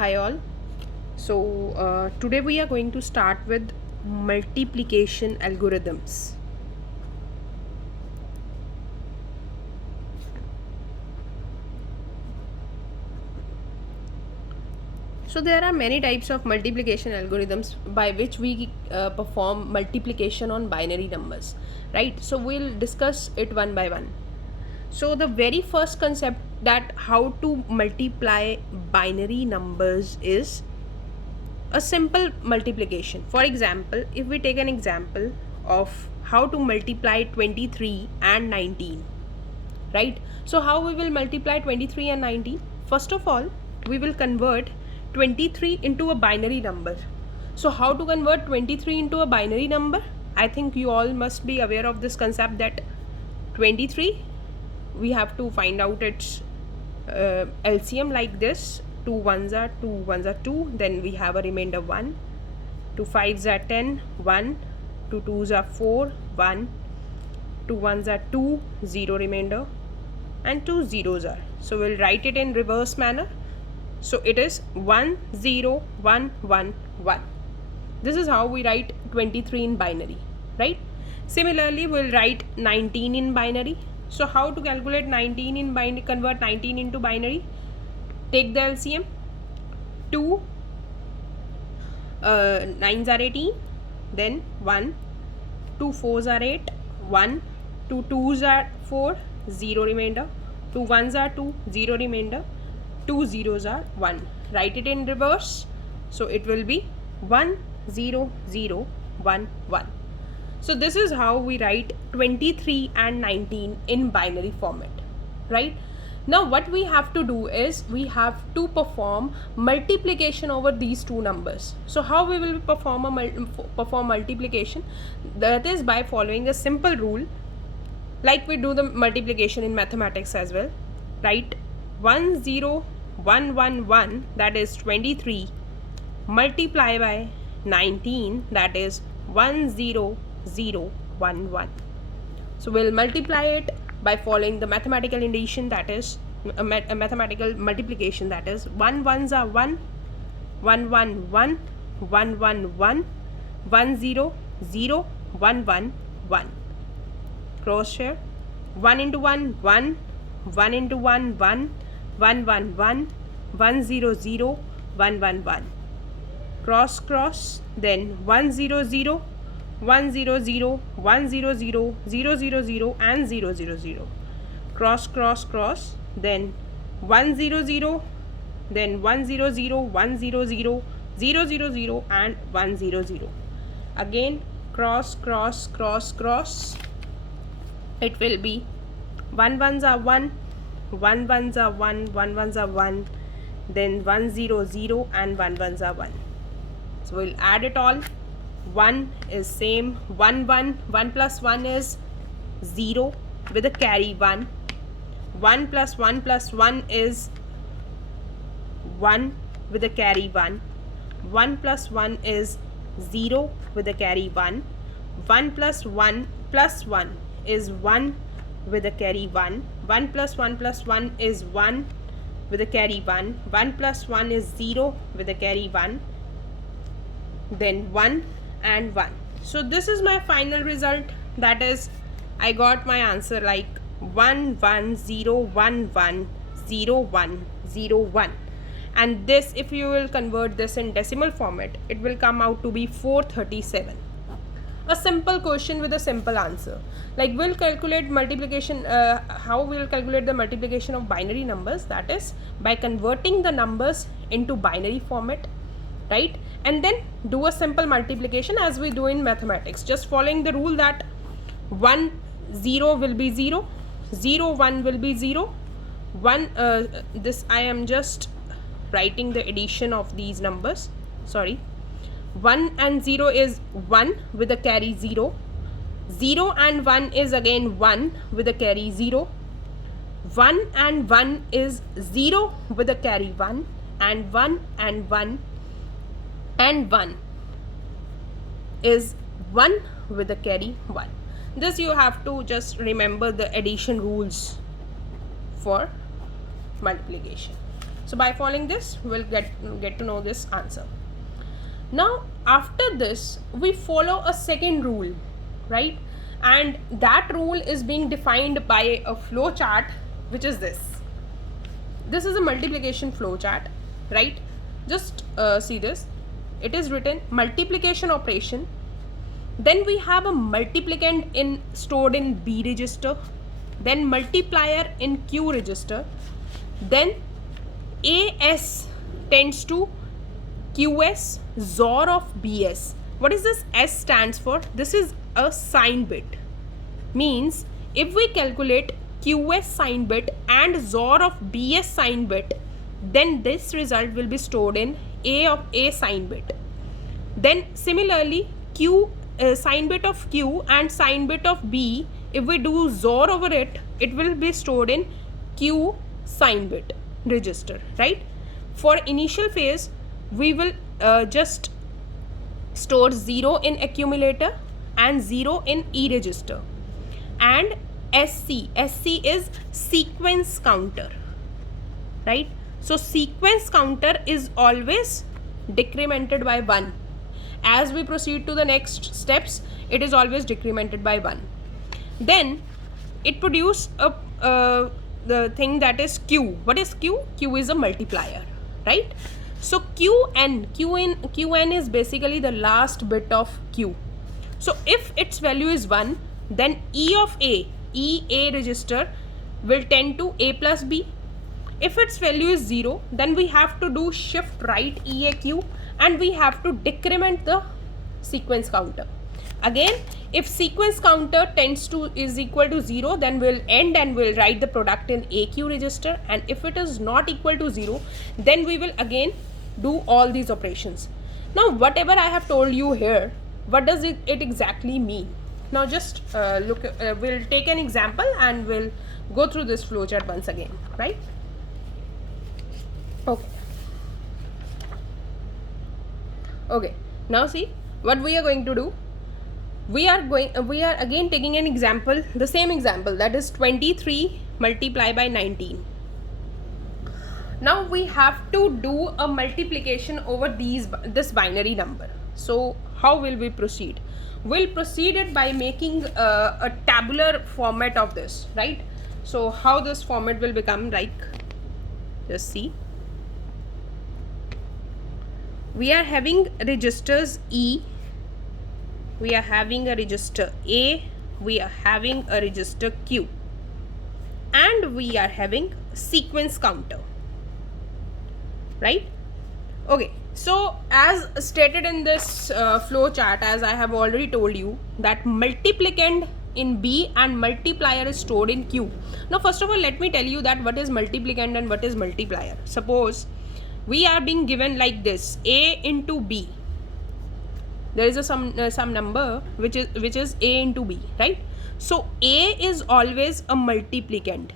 Hi all. Today we are going to start with multiplication algorithms. So there are many types of multiplication algorithms by which we perform multiplication on binary numbers, right? So we'll discuss it one by one. So the very first concept that how to multiply binary numbers is a simple multiplication. For example, if we take an example of how to multiply 23 and 19, right? So how we will multiply 23 and 19? First of all, we will convert 23 into a binary number. So how to convert 23 into a binary number? I think you all must be aware of this concept that 23, we have to find out its LCM like this. 2 ones are 2 ones are 2, then we have a remainder 1. 2 5s are 10, 1. 2 2s are 4, 1. 2 ones are 2, 0 remainder, and 2 zeros are. So we'll write it in reverse manner. So it is 1 0 1 1 1. This is how we write 23 in binary, right? Similarly, we'll write 19 in binary. So how to calculate 19 in binary, convert 19 into binary? Take the LCM. 2 9s are 18, then 1. 2 4s are 8, 1. 2 2s are 4, 0 remainder. 2 1s are 2, 0 remainder. 2 zeros are 1. Write it in reverse. So it will be 1 0 0 1 1. So this is how we write 23 and 19 in binary format, right? Now what we have to do is we have to perform multiplication over these two numbers. So how we will perform multiplication? That is by following a simple rule, like we do the multiplication in mathematics as well. Write 1 0 1 1 1, that is 23, multiply by 19, that is 1 0 0 1 1. So we'll multiply it by following the mathematical addition, that is a mathematical multiplication, that is 1 1s are 1, 1 1 1, 1 1 1, 1 0 0 1 1 1. Cross share. 1 into 1 1, 1 into 1 1, 1 1 1, 1 0 0 1 1 1. Cross cross, then 1 0 0, 1 0 0, 1 0 0, 0 0 0 and 0 0 0. Cross cross cross, then 1 0 0, then 1 0 0, 1 0 0, 0 0 0 and 1 0 0. Again cross cross cross cross. It will be 1 1s are 1, 1 1s are 1, 1 1s are 1, then 1 0 0 and 1 1s are 1. So we'll add it all. 1 is same, 1 1, 1 plus 1 is 0 with a carry 1. 1 plus 1 plus 1 is 1 with a carry 1. 1 plus 1 is 0 with a carry 1. 1 plus 1 plus 1 is 1 with a carry 1. 1 plus 1 plus 1 is 1 with a carry 1. 1 plus 1 is 0 with a carry 1. Then 1 and 1. So this is my final result, that is I got my answer like 1 1 0 1 1 0 1 0 1. And this, if you will convert this in decimal format, it will come out to be 437. A simple question with a simple answer. Like we'll calculate multiplication, how we'll calculate the multiplication of binary numbers, that is by converting the numbers into binary format, right? And then do a simple multiplication as we do in mathematics, just following the rule that 1 0 will be 0, 0 1 will be 0, 1 this I am just writing the addition of these numbers, sorry. 1 and 0 is 1 with a carry 0. 0 and 1 is again 1 with a carry 0. 1 and 1 is 0 with a carry 1. And 1 and 1 and 1 is 1 with a carry 1. This you have to just remember the addition rules for multiplication. So by following this, we'll get to know this answer. Now after this, we follow a second rule, right? And that rule is being defined by a flow chart, which is this. This is a multiplication flow chart, right? Just see this. It is written multiplication operation. Then we have a multiplicand stored in B register. Then multiplier in Q register. Then AS tends to QS, XOR of BS. What is this S stands for? This is a sign bit. Means if we calculate QS sign bit and XOR of BS sign bit, then this result will be stored in A sign bit. Then similarly, sign bit of Q and sign bit of B, if we do XOR over it, it will be stored in Q sign bit register, right? For initial phase, we will just store 0 in accumulator and 0 in E register. And SC is sequence counter, right? So sequence counter is always decremented by 1. As we proceed to the next steps, it is always decremented by 1. Then it produces the thing that is Q. What is Q? Q is a multiplier, right? So Qn is basically the last bit of Q. So if its value is 1, then EA register will tend to A plus B. If its value is 0, then we have to do shift right EAQ and we have to decrement the sequence counter. Again, if sequence counter is equal to 0, then we'll end and we'll write the product in AQ register, and if it is not equal to 0, then we will again do all these operations. Now whatever I have told you here, what does it exactly mean? Now just we'll take an example and we'll go through this flowchart once again, right? Okay, now see what we are going to do. We are again taking an example, the same example, that is 23 multiplied by 19. Now we have to do a multiplication over this binary number. So how will we proceed? We'll proceed it by making a tabular format of this, right? So how this format will become, like, just see. We are having registers E, we are having a register A, we are having a register Q, and we are having sequence counter, right? Okay, so as stated in this flow chart, as I have already told you, that multiplicand in B and multiplier is stored in Q. Now first of all, let me tell you that what is multiplicand and what is multiplier. Suppose we are being given like this, A into B. There is some number which is A into B, right? So A is always a multiplicand.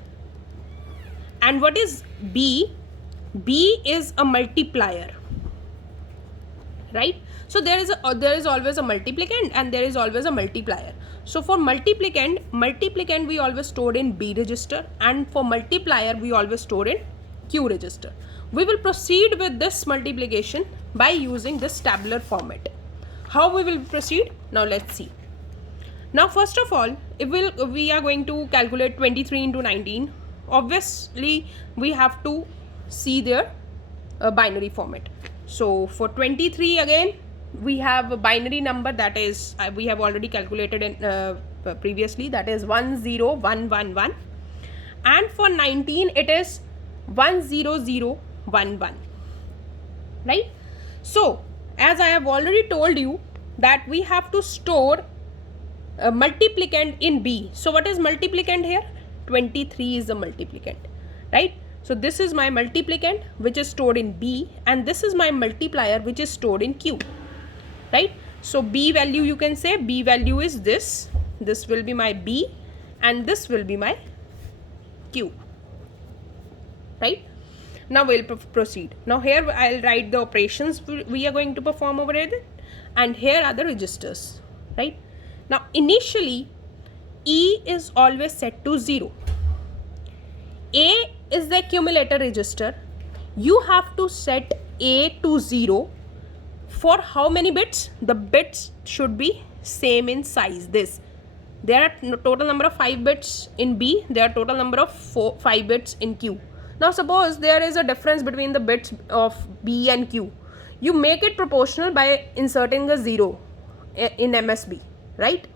And what is B? B is a multiplier, right? So there is always a multiplicand and there is always a multiplier. So for multiplicand we always store in B register, and for multiplier we always store in Q register. We will proceed with this multiplication by using this tabular format. How we will proceed? Now let's see. Now first of all, if we are going to calculate 23 into 19, obviously we have to see their binary format. So for 23, again we have a binary number that is we have already calculated in previously, that is 10111, and for 19 it is 10011, right? So as I have already told you that we have to store a multiplicand in B. So what is multiplicand here? 23 is the multiplicand, right? So this is my multiplicand which is stored in B, and this is my multiplier which is stored in Q, right? So B value, you can say B value is this will be my B and this will be my Q, right? Now we'll proceed. Now here I'll write the operations we are going to perform over here, and here are the registers, right? Now initially E is always set to 0. A is the accumulator register, you have to set A to 0 for how many bits? The bits should be same in size. There are total number of 5 bits in B, there are total number of 5 bits in Q. Now suppose there is a difference between the bits of B and Q. You make it proportional by inserting a 0 in MSB, right?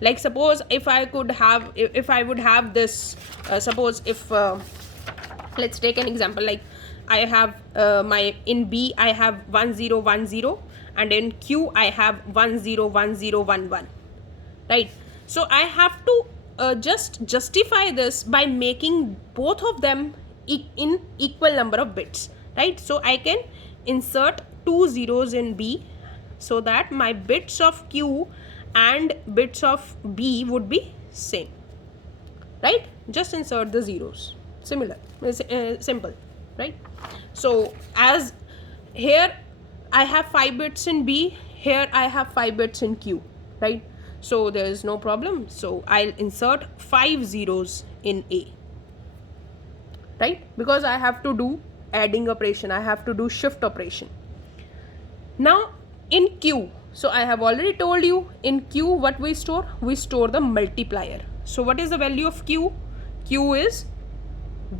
Like suppose if I would have this, suppose if let's take an example, like I have in B I have 1010 and in Q I have 101011, right? So I have to just justify this by making both of them in equal number of bits, right? So I can insert 2 zeros in B so that my bits of Q and bits of B would be same, right? Just insert the zeros. Simple, right? So as here I have 5 bits in B, here I have 5 bits in Q, right? So there is no problem. So I'll insert 5 zeros in A, right? Because I have to do adding operation, I have to do shift operation. Now in Q, so I have already told you in Q what we store? We store the multiplier. So what is the value of Q? Q is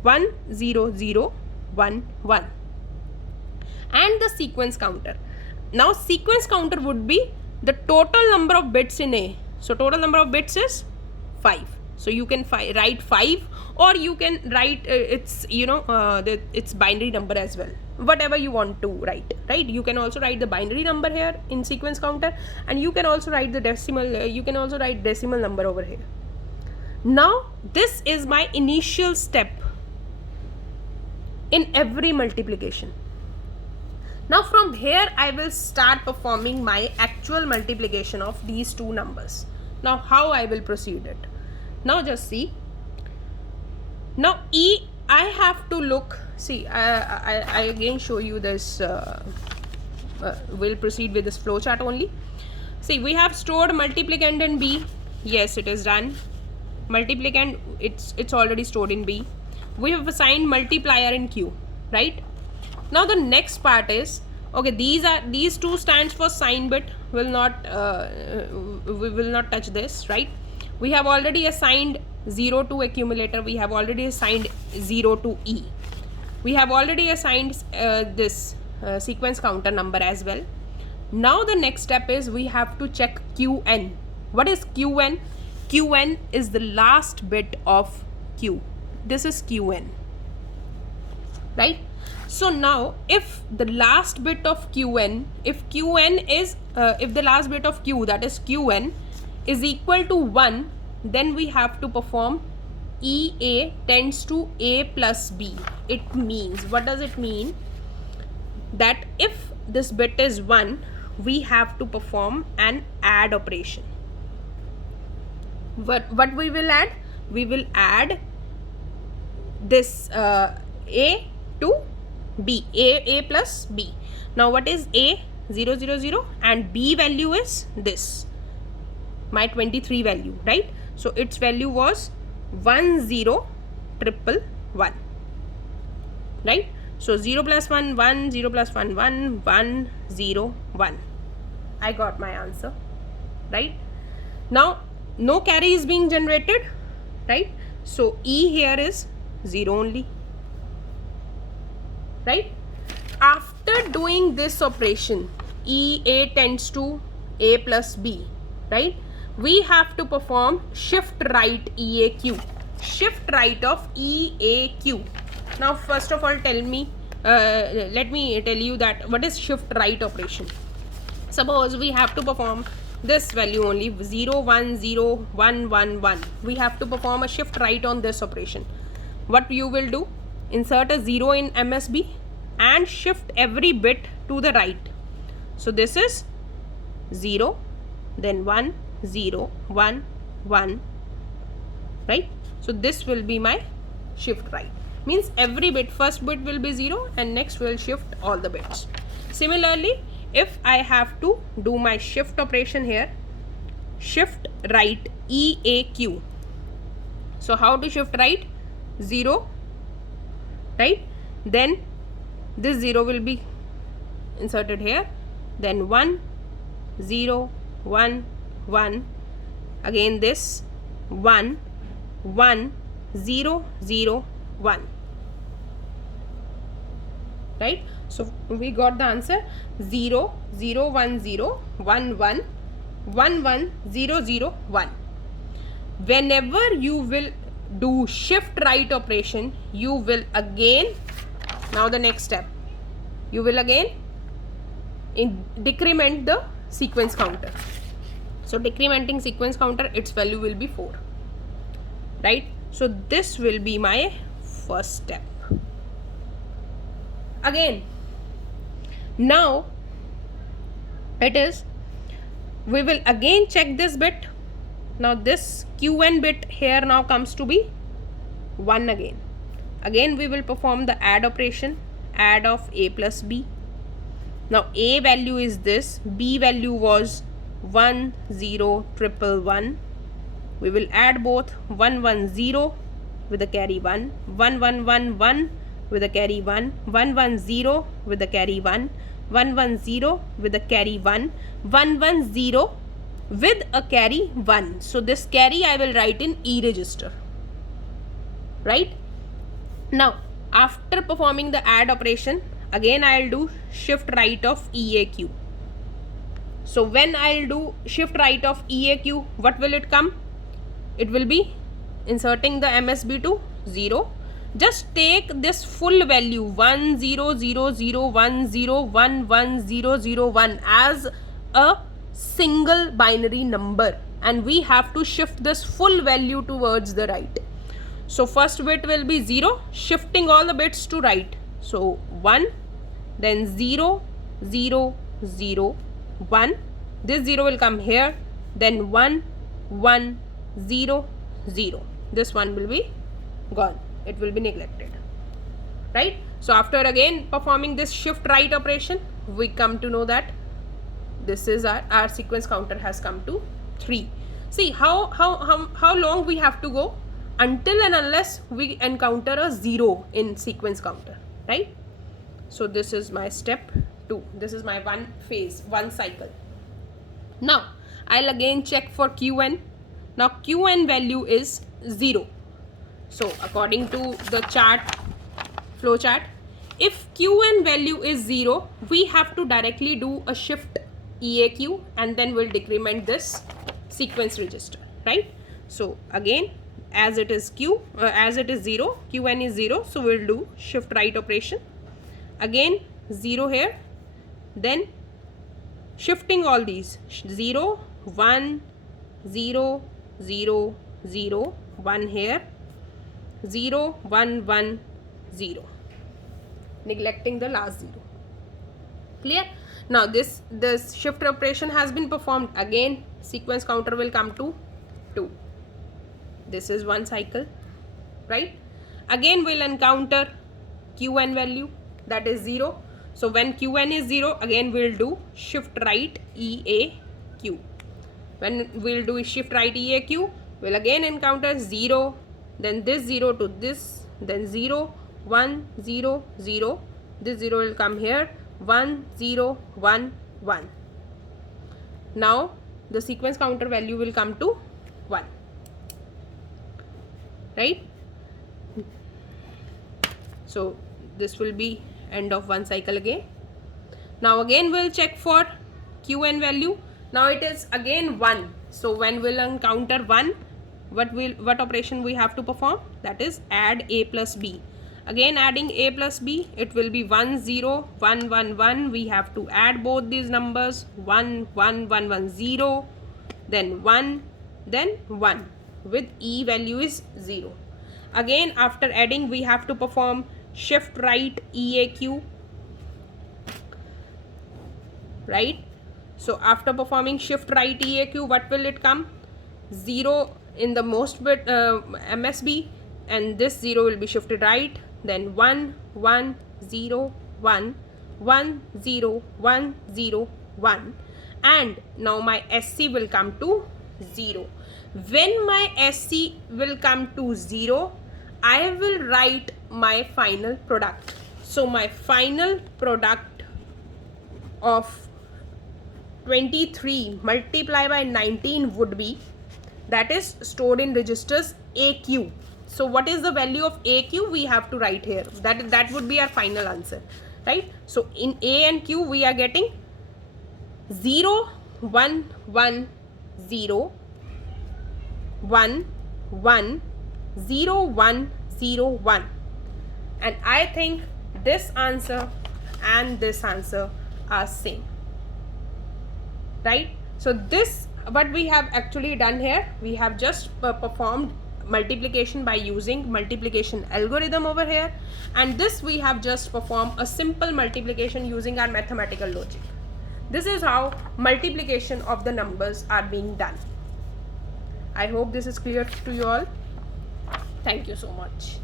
10011 and the sequence counter. Now sequence counter would be the total number of bits in A. So total number of bits is 5. So you can write 5, or you can write its its binary number as well, whatever you want to write, right? You can also write the binary number here in sequence counter, and you can also write the decimal, you can also write decimal number over here. Now this is my initial step in every multiplication. Now from here I will start performing my actual multiplication of these two numbers. Now how I will proceed it? Now just see. Now E, I have to look, see, I again show you this, we'll proceed with this flowchart only. See, we have stored multiplicand in B. Yes, it is done. Multiplicand, it's already stored in B. We have assigned multiplier in Q, right? Now the next part is, okay, these two stands for sign bit, we will not touch this, right? We have already assigned 0 to accumulator, we have already assigned 0 to E. We have already assigned this sequence counter number as well. Now the next step is we have to check Qn. What is Qn? Qn is the last bit of Q. This is Qn, right? So now if the last bit of Qn, if the last bit of Q, that is Qn, is equal to 1, then we have to perform EA tends to A plus B. It means, what does it mean? That if this bit is 1, we have to perform an add operation. What we will add? We will add this A to B, A plus B. Now what is A? 0 0 0, and B value is this, my 23 value, right? So its value was 10111, right? So 0 plus 1 1, 0 plus 1 1, 1 0 1. I got my answer, right? Now no carry is being generated, right? So E here is 0 only, right? After doing this operation, EA tends to A plus B, right? We have to perform shift right EAQ, shift right of EAQ. Now first of all tell me, let me tell you that what is shift right operation. Suppose we have to perform this value only, 0 1 0 1 1 1. We have to perform a shift right on this operation. What you will do? Insert a 0 in MSB and shift every bit to the right. So this is 0, then 1 0 1 1, right? So this will be my shift right, means every bit, first bit will be 0 and next will shift all the bits. Similarly, if I have to do my shift operation here, shift right EAQ. So how to shift right? 0, right? Then this 0 will be inserted here, then 1 0 1 1, again this 1 1 0 0 1, right? So we got the answer 0 0 1 0 1 1 1 1 0 0 1. Whenever you will do shift right operation, you will again, now the next step, you will again decrement the sequence counter. So decrementing sequence counter, its value will be 4, right? So this will be my first step. Again, now it is, we will again check this bit. Now this qn bit here now comes to be 1 again. Again we will perform the add operation, add of a plus b. Now a value is this, b value was 1 0 1 1. We will add both 1 1 0 with a carry 1, 1 1 1 1 with a carry 1, 1 1 0 with a carry 1, 1 1 0 with a carry 1, 1 1 0 with a carry 1. So this carry I will write in E register, right? Now after performing the add operation, again I'll do shift right of EAQ. So when I'll do shift right of EAQ, what will it come? It will be inserting the MSB to 0. Just take this full value 1 0 0 0 1 0 1 1 0 0 1 as a single binary number, and we have to shift this full value towards the right. So first bit will be 0, shifting all the bits to right. So 1, then 0 0 0 1, this 0 will come here, then 1 1 0 0, this one will be gone, it will be neglected, right? So after again performing this shift right operation, we come to know that this is our sequence counter has come to 3. See how long we have to go until and unless we encounter a 0 in sequence counter, right? So this is my step 2. This is my one phase, one cycle. Now I'll again check for qn. Now qn value is 0. So according to the chart, flow chart, if qn value is 0, we have to directly do a shift EAQ and then we'll decrement this sequence register, right? So again, as it is 0, qn is 0, so we'll do shift right operation. Again 0 here, then shifting all these 0 1 0 0 0 1 here, 0 1 1 0, neglecting the last 0. Clear? Now this shift operation has been performed. Again sequence counter will come to 2. This is one cycle, right? Again we'll encounter qn value, that is 0. So when qn is 0, again we'll do shift right EAQ. When we'll do shift right EAQ, we'll again encounter 0, then this 0 to this, then 0 1 0 0, this 0 will come here, 1 0 1 1. Now the sequence counter value will come to 1, right? So this will be end of one cycle again. Now again we'll check for qn value. Now it is again 1. So when we'll encounter 1, what operation we have to perform? That is add a plus b. Again adding a plus b, it will be 1 0 1 1 1. We have to add both these numbers, 1 1 1 1 0, then 1, then 1 with e value is 0. Again after adding we have to perform shift right EAQ, right? So after performing shift right EAQ, what will it come? 0 in the most bit MSB, and this 0 will be shifted right, then 1 1 0 1 1 0 1 0 1, and now my SC will come to 0. When my SC will come to 0, I will write my final product. So my final product of 23 multiply by 19 would be, that is stored in registers AQ. So what is the value of AQ? We have to write here. That would be our final answer, right? So in A and Q we are getting 0 1 1 0 1 1 0 1 0 1, and I think this answer and this answer are same, right? So this, what we have actually done here, we have just performed multiplication by using multiplication algorithm over here, and this we have just performed a simple multiplication using our mathematical logic. This is how multiplication of the numbers are being done. I hope this is clear to you all. Thank you so much.